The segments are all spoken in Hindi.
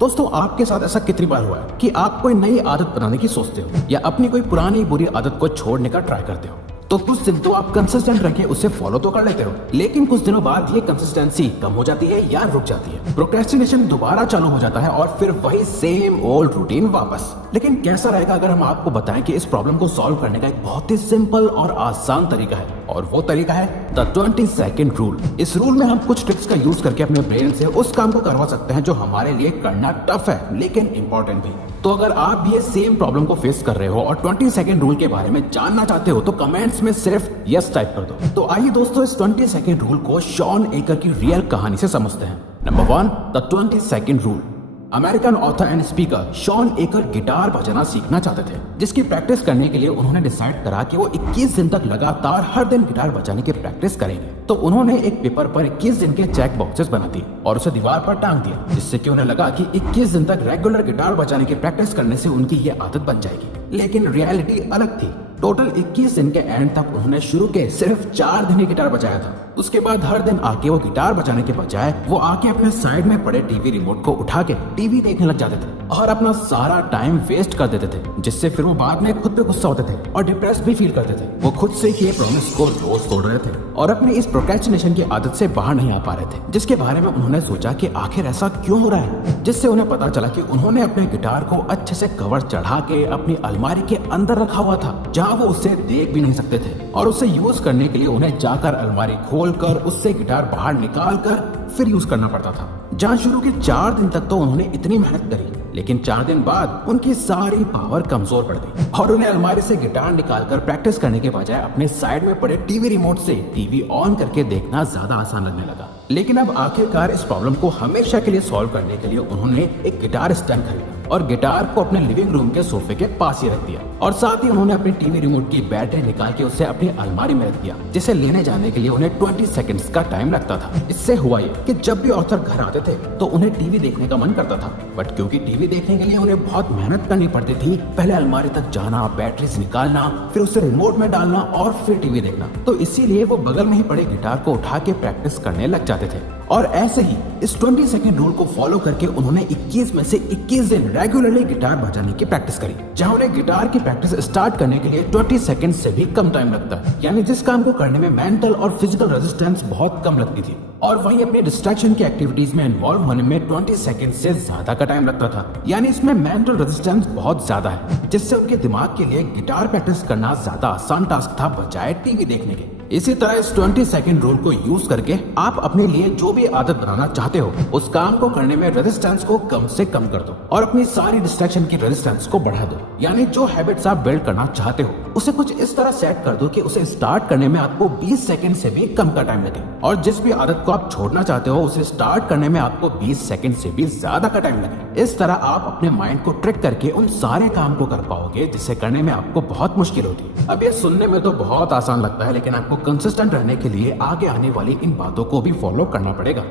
दोस्तों, आपके साथ ऐसा कितनी बार हुआ है कि आप कोई नई आदत बनाने की सोचते हो या अपनी कोई पुरानी बुरी आदत को छोड़ने का ट्राई करते हो, तो कुछ दिन तो आप कंसिस्टेंट रह के उसे फॉलो तो कर लेते हो, लेकिन कुछ दिनों बाद ये कंसिस्टेंसी कम हो जाती है या रुक जाती है। प्रोक्रेस्टिनेशन दोबारा चालू हो जाता है और फिर वही सेम ओल्ड रूटीन वापस। लेकिन कैसा रहेगा अगर हम आपको बताएं कि इस प्रॉब्लम को सॉल्व करने का एक बहुत ही सिंपल और आसान तरीका है, और वो तरीका है द 20 सेकंड रूल। इस रूल में हम कुछ ट्रिक्स का यूज करके अपने ब्रेन से उस काम को करवा सकते हैं जो हमारे लिए करना टफ है लेकिन इंपॉर्टेंट भी। तो अगर आप भी ये सेम प्रॉब्लम को फेस कर रहे हो और 20 सेकंड रूल के बारे में जानना चाहते हो तो कमेंट्स में सिर्फ यस टाइप कर दो। तो आइए दोस्तों, इस 20 सेकंड रूल को शॉन एकर की रियल कहानी से समझते हैं। Number 1, the 20 second rule. American author and speaker Shawn Achor guitar बजाना सीखना चाहते थे, जिसकी प्रैक्टिस करने के लिए उन्होंने डिसाइड करा कि वो 21 दिन तक लगातार हर दिन गिटार बजाने की प्रैक्टिस करेंगे। तो उन्होंने एक पेपर पर 21 दिन के चेक बॉक्सेस बना दिए और उसे दीवार पर टांग दिया, जिससे कि उन्हें लगा कि 21 दिन तक रेगुलर गिटार बजाने की प्रैक्टिस करने से उनकी ये आदत बन जाएगी। लेकिन रियलिटी अलग थी। टोटल 21 दिन के एंड तक उन्होंने शुरू के सिर्फ 4 दिन ही गिटार बजाया था। उसके बाद हर दिन आके वो गिटार बजाने के बजाय वो आके अपने साइड में पड़े टीवी रिमोट को उठा के टीवी देखने लग जाते थे और अपना सारा टाइम वेस्ट कर देते थे, जिससे फिर वो बाद में खुद पे गुस्सा होते थे और डिप्रेस भी फील करते थे। वो खुद से किए प्रॉमिस को रोज तोड़ रहे थे और अपनी इस प्रोक्रेस्टिनेशन की आदत से बाहर नहीं आ पा रहे थे, जिसके बारे में उन्होंने सोचा कि आखिर ऐसा क्यों हो रहा है। जिससे उन्हें पता चला कि उन्होंने अपने गिटार को अच्छे से कवर चढ़ा के अपनी अलमारी के अंदर रखा हुआ था, जहाँ वो उसे देख भी नहीं सकते थे, और उसे यूज करने के लिए उन्हें जाकर अलमारी खोलकर उससे गिटार बाहर निकाल कर फिर यूज करना पड़ता था। जहाँ शुरू के 4 दिन तक तो उन्होंने इतनी मेहनत करी, लेकिन 4 दिन बाद उनकी सारी पावर कमजोर पड़ गई और उन्हें अलमारी से गिटार निकालकर प्रैक्टिस करने के बजाय अपने साइड में पड़े टीवी रिमोट से टीवी ऑन करके देखना ज्यादा आसान लगने लगा। लेकिन अब आखिरकार इस प्रॉब्लम को हमेशा के लिए सॉल्व करने के लिए उन्होंने एक गिटार स्टैंड खरीदा और गिटार को अपने लिविंग रूम के सोफे के पास ही रख दिया, और साथ ही उन्होंने अपनी टीवी रिमोट की बैटरी निकाल के उसे अपनी अलमारी में रख दिया, जिसे लेने जाने के लिए उन्हें 20 सेकंड्स का टाइम लगता था। इससे हुआ ये कि जब भी ऑथर घर आते थे तो उन्हें टीवी देखने का मन करता था, बट क्योंकि टीवी देखने के लिए उन्हें बहुत मेहनत करनी पड़ती थी, पहले अलमारी तक जाना, बैटरीज निकालना, फिर उसे रिमोट में डालना और फिर टीवी देखना, तो इसीलिए वो बगल में ही पड़े गिटार को उठा के प्रैक्टिस करने लग जाते थे। और ऐसे ही इस 20 सेकंड रूल को फॉलो करके उन्होंने 21 में से 21 दिन रेगुलरली गिटार बजाने की प्रैक्टिस करी, जहां उन्हें गिटार की प्रैक्टिस स्टार्ट करने के लिए 20 सेकंड से भी कम टाइम लगता है। यानी जिस काम को करने में मेंटल और फिजिकल रेजिस्टेंस बहुत कम लगती थी, और वहीं अपनी डिस्ट्रैक्शन की एक्टिविटीज में इन्वॉल्व होने में 20 सेकंड से ज्यादा का टाइम लगता था। यानी इसमें मेंटल रेजिस्टेंस बहुत ज्यादा है, जिससे उनके दिमाग के लिए गिटार प्रैक्टिस करना ज्यादा आसान टास्क था बजाय टीवी देखने के। इसी तरह इस 20 सेकंड रूल को यूज करके आप अपने लिए जो भी आदत बनाना चाहते हो, उस काम को करने में रेजिस्टेंस को कम से कम कर दो और अपनी सारी डिस्ट्रैक्शन की रेजिस्टेंस को बढ़ा दो। यानी जो हैबिट्स आप बिल्ड करना चाहते हो उसे कुछ इस तरह सेट कर दो कि उसे स्टार्ट करने में आपको 20 सेकंड से भी कम का टाइम लगे, और जिस भी आदत को आप छोड़ना चाहते हो उसे स्टार्ट करने में आपको 20 सेकंड से भी ज्यादा का टाइम लगे। इस तरह आप अपने माइंड को ट्रिक करके उन सारे काम को कर पाओगे जिसे करने में आपको बहुत मुश्किल होती है। अब ये सुनने में तो बहुत आसान लगता है, लेकिन आपको कंसिस्टेंट रहने के लिए आगे आने वाली इन बातों को भी फॉलो करना पड़ेगा।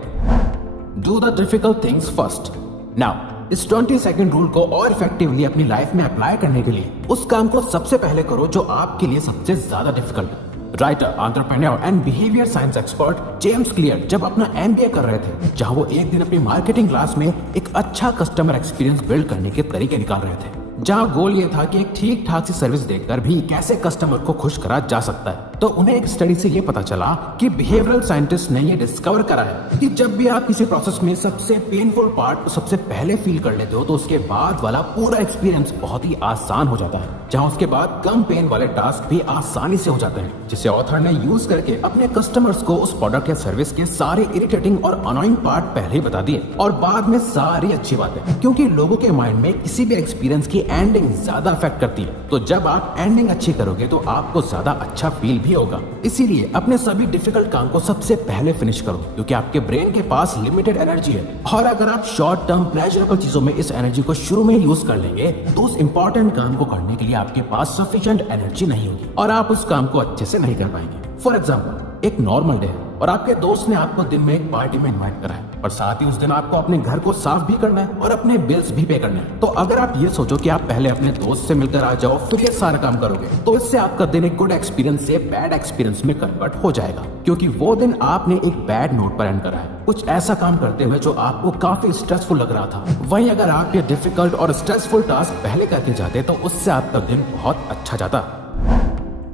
Do the difficult things first. Now इस 20 सेकंड रूल को और इफेक्टिवली अपनी लाइफ में अप्लाई करने के लिए उस काम को सबसे पहले करो जो आपके लिए सबसे ज्यादा डिफिकल्ट है। Writer, entrepreneur and behaviour science expert James clear जब अपना MBA कर रहे थे, जहां वो एक दिन अपनी मार्केटिंग क्लास में एक अच्छा कस्टमर एक्सपीरियंस बिल्ड करने के तरीके निकाल रहे थे, जहां गोल ये था कि एक ठीक ठाक सी सर्विस देकर भी कैसे कस्टमर को खुश करा जा सकता है। तो उन्हें एक स्टडी से ये पता चला कि बिहेवियरल साइंटिस्ट ने ये डिस्कवर करा है कि जब भी आप किसी प्रोसेस में सबसे पेनफुल पार्ट को सबसे पहले फील कर लेते हो तो उसके बाद वाला पूरा एक्सपीरियंस बहुत ही आसान हो जाता है, जहां उसके बाद कम पेन वाले टास्क भी आसानी से हो जाते हैं, जिसे ऑथर ने यूज करके अपने कस्टमर्स को उस प्रोडक्ट या सर्विस के सारे इरिटेटिंग और अनोइंग पार्ट पहले ही बता दिए और बाद में सारी अच्छी बातें, क्योंकि लोगों के माइंड में किसी भी एक्सपीरियंस की एंडिंग ज्यादा अफेक्ट करती है। तो जब आप एंडिंग अच्छी करोगे तो आपको ज्यादा अच्छा फील भी होगा। इसीलिए अपने सभी डिफिकल्ट काम को सबसे पहले फिनिश करो, क्योंकि आपके ब्रेन के पास लिमिटेड एनर्जी है, और अगर आप शॉर्ट टर्म प्लेजरेबल चीजों में इस एनर्जी को शुरू में यूज कर लेंगे तो उस इंपॉर्टेंट काम को करने के लिए आपके पास सफिशिएंट एनर्जी नहीं होगी और आप उस काम को अच्छे से नहीं कर पाएंगे। फॉर एग्जाम्पल, एक नॉर्मल डे है और आपके दोस्त ने आपको दिन में एक पार्टी में इनवाइट करा है और साथ ही उस दिन आपको अपने घर को साफ भी करना है और अपने बिल्स भी पे करने हैं। तो अगर आप ये सोचो कि आप पहले अपने दोस्त से मिलकर आ जाओ फिर ये सारा काम करोगे, तो इससे आपका दिन एक गुड एक्सपीरियंस से बैड एक्सपीरियंस में कन्वर्ट हो जाएगा, क्योंकि वो दिन आपने एक बैड नोट पर एंड करा है, कुछ ऐसा काम करते हुए जो आपको काफी स्ट्रेसफुल लग रहा था। वहीं अगर आप ये डिफिकल्ट और स्ट्रेसफुल टास्क पहले करके जाते तो उससे आपका दिन बहुत अच्छा जाता।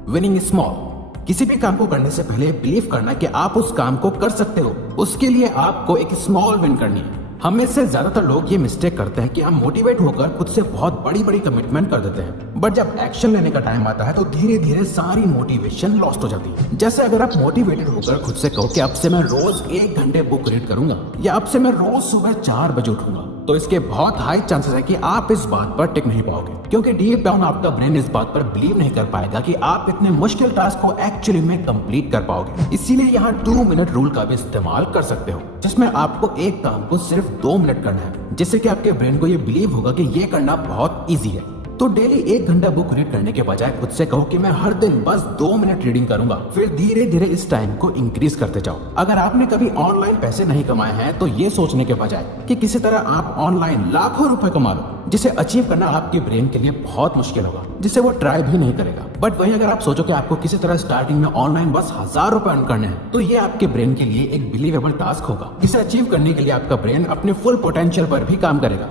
Winning small. किसी भी काम को करने से पहले बिलीव करना कि आप उस काम को कर सकते हो, उसके लिए आपको एक स्मॉल विन करनी है। हम में से ज्यादातर लोग ये मिस्टेक करते हैं कि हम मोटिवेट होकर खुद से बहुत बड़ी बड़ी कमिटमेंट कर देते हैं, बट जब एक्शन लेने का टाइम आता है तो धीरे धीरे सारी मोटिवेशन लॉस्ट हो जाती है। जैसे अगर आप मोटिवेटेड होकर खुद से कहो कि अब से मैं रोज 1 घंटे बुक रीड करूंगा या अब से मैं रोज सुबह 4 बजे उठूंगा, तो इसके बहुत हाई चांसेस है कि आप इस बात पर टिक नहीं पाओगे, क्योंकि डीप डाउन आपका ब्रेन इस बात पर बिलीव नहीं कर पाएगा कि आप इतने मुश्किल टास्क को एक्चुअली में कंप्लीट कर पाओगे। इसीलिए यहाँ 2 मिनट रूल का भी इस्तेमाल कर सकते हो, जिसमें आपको एक काम को सिर्फ 2 मिनट करना है, जिससे कि आपके ब्रेन को ये बिलीव होगा कि ये करना बहुत ईजी है। तो डेली 1 घंटा बुक रीड करने के बजाय खुद से कहो कि मैं हर दिन बस 2 मिनट रीडिंग करूंगा, फिर धीरे धीरे इस टाइम को इंक्रीज करते जाओ। अगर आपने कभी ऑनलाइन पैसे नहीं कमाए हैं तो ये सोचने के बजाय कि किसी तरह आप ऑनलाइन लाखों रुपए कमा लो, जिसे अचीव करना आपके ब्रेन के लिए बहुत मुश्किल होगा, जिसे वो ट्राई भी नहीं करेगा। बट वहीं अगर आप सोचो कि आपको किसी तरह स्टार्टिंग में ऑनलाइन बस 1000 रुपए अर्न करने हैं, तो ये आपके ब्रेन के लिए एक बिलीवेबल टास्क होगा। इसे अचीव करने के लिए आपका ब्रेन अपने फुल पोटेंशियल पर भी काम करेगा।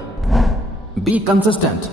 Be consistent.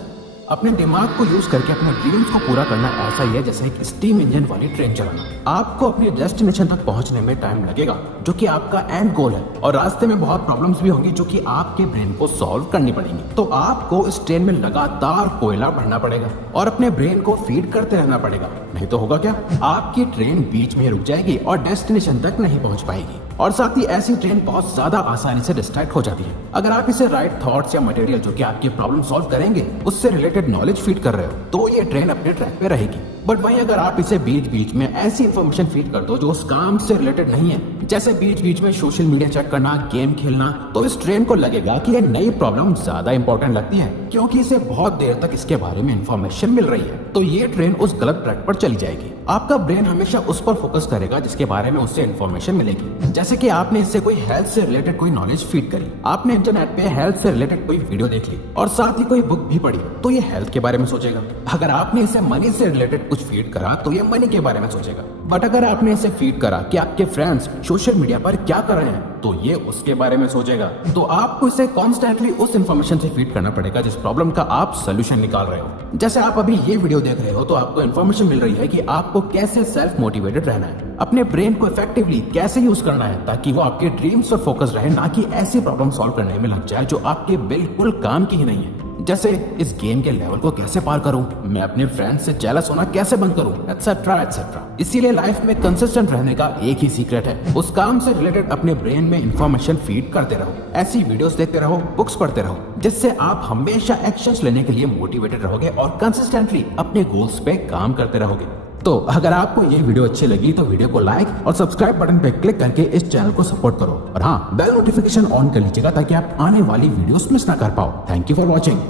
अपने दिमाग को यूज करके अपने ड्रीम्स को पूरा करना ऐसा ही है जैसे एक स्टीम इंजन वाली ट्रेन चलाना। आपको अपने डेस्टिनेशन तक पहुंचने में टाइम लगेगा, जो कि आपका एंड गोल है, और रास्ते में बहुत प्रॉब्लम्स भी होंगी जो कि आपके ब्रेन को सॉल्व करनी पड़ेंगी। तो आपको इस ट्रेन में लगातार कोयला भरना पड़ेगा और अपने ब्रेन को फीड करते रहना पड़ेगा, नहीं तो होगा क्या, आपकी ट्रेन बीच में रुक जाएगी और डेस्टिनेशन तक नहीं पहुंच पाएगी। और साथ ही ऐसी ट्रेन बहुत ज्यादा आसानी से डिस्ट्रैक्ट हो जाती है। अगर आप इसे राइट थॉट्स या मटेरियल जो कि आपकी प्रॉब्लम सॉल्व करेंगे उससे रिलेटेड नॉलेज फीड कर रहे हो, तो ये ट्रेन अपने ट्रैक पे रहेगी। बट वहीं अगर आप इसे बीच बीच में ऐसी इन्फॉर्मेशन फीड कर दो जो उस काम से रिलेटेड नहीं है, जैसे बीच बीच में सोशल मीडिया चेक करना, गेम खेलना, तो इस ट्रेन को लगेगा कि ये नई प्रॉब्लम ज्यादा इंपॉर्टेंट लगती है, क्योंकि इसे बहुत देर तक इसके बारे में इंफॉर्मेशन मिल रही है। तो ये ट्रेन उस गलत ट्रैक पर चली जाएगी। आपका ब्रेन हमेशा उस पर फोकस करेगा जिसके बारे में उससे इन्फॉर्मेशन मिलेगी। जैसे कि आपने इससे कोई हेल्थ से रिलेटेड कोई नॉलेज फीड करी, आपने इंटरनेट पे हेल्थ से रिलेटेड कोई वीडियो देख ली और साथ ही कोई बुक भी पढ़ी, तो ये हेल्थ के बारे में सोचेगा। अगर आपने इसे मनी से रिलेटेड कुछ फीड करा तो ये मनी के बारे में सोचेगा। बट अगर आपने इसे फीड करा कि आपके फ्रेंड्स सोशल मीडिया पर क्या कर रहे हैं, तो ये उसके बारे में सोचेगा। तो आपको इसे कॉन्स्टेंटली उस इन्फॉर्मेशन से फीड करना पड़ेगा जिस प्रॉब्लम का आप सोल्यूशन निकाल रहे हो। जैसे आप अभी ये वीडियो देख रहे हो तो आपको इन्फॉर्मेशन मिल रही है कि आपको कैसे सेल्फ मोटिवेटेड रहना है, अपने ब्रेन को इफेक्टिवली कैसे यूज करना है ताकि वो आपके ड्रीम्स पर फोकस रहे, ना कि ऐसी प्रॉब्लम सॉल्व करने में लग जाए जो आपके बिल्कुल काम की ही नहीं है। जैसे इस गेम के लेवल को कैसे पार करूं, मैं अपने फ्रेंड्स से जेलस होना कैसे बंद करूं, एटसेट्रा एटसेट्रा। इसीलिए लाइफ में कंसिस्टेंट रहने का एक ही सीक्रेट है, उस काम से रिलेटेड अपने ब्रेन में इंफॉर्मेशन फीड करते रहो, ऐसी वीडियोस देखते रहो, बुक्स पढ़ते रहो, जिससे आप हमेशा एक्शंस लेने के लिए मोटिवेटेड रहोगे और कंसिस्टेंटली अपने गोल्स पे काम करते रहोगे। तो अगर आपको ये वीडियो अच्छी लगी तो वीडियो को लाइक और सब्सक्राइब बटन पे क्लिक करके इस चैनल को सपोर्ट करो, और हाँ, बेल नोटिफिकेशन ऑन कर लीजिएगा ताकि आप आने वाली वीडियोस मिस ना कर पाओ। Thank you for watching.